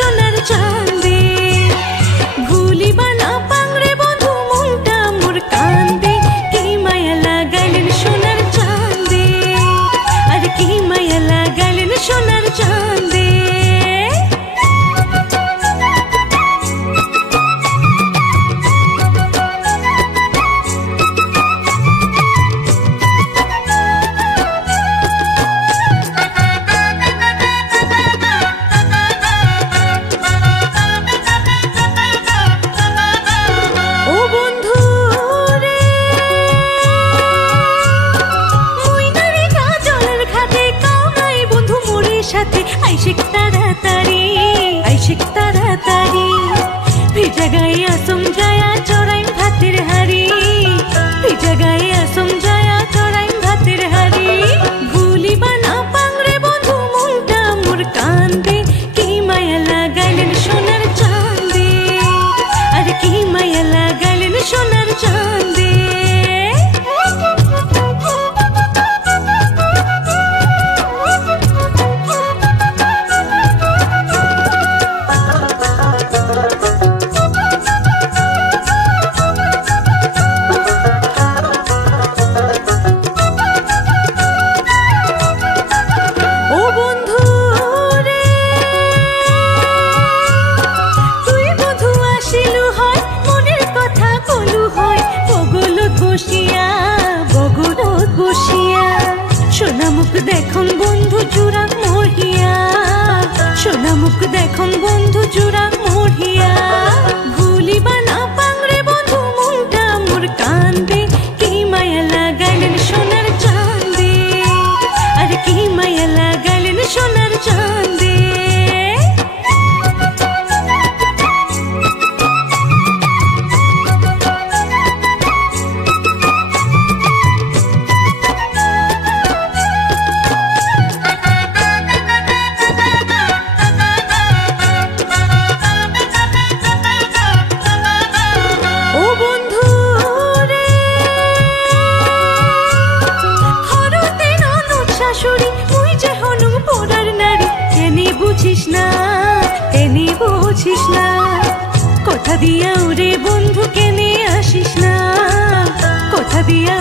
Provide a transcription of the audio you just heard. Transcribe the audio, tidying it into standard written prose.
সোনার চাঁদে ভুলিবা না পাংরে বন্ধু মনটা মোর কান্দে কি মায়া লাগাইলেন সোনার চাঁদে আর কি মায়া লাগাইলেন সোনার চাঁদে ভিজা গায়ে আসম জয়া চড়াইম ভাতের হাড়ি ভিজা গায়ে আসম জয়া চড়াইম ভাতের হাড়ি ভুলিবা না পাংরে বন্ধু মনটা মোর কান্দে কি মায়া লাগাইলেন সোনার চাঁদে আর কি মায়া লাগাইলেন সোনার চাঁদে সোনামুখ দেখুন বন্ধু জুড়া মরিয়া সোনামুখ দেখুন বন্ধু জুড়া মরিয়া ভুলিবা না পাংরে বন্ধু মনটা মোর কান্দে কি মায়া লাগাইলেন সোনার চাঁদে আর কি মায়া লাগাইলেন সোনার চাঁদে বুঝিস না কথা দিয়া ওরে বন্ধু কেনে আসিস না কথা দিয়া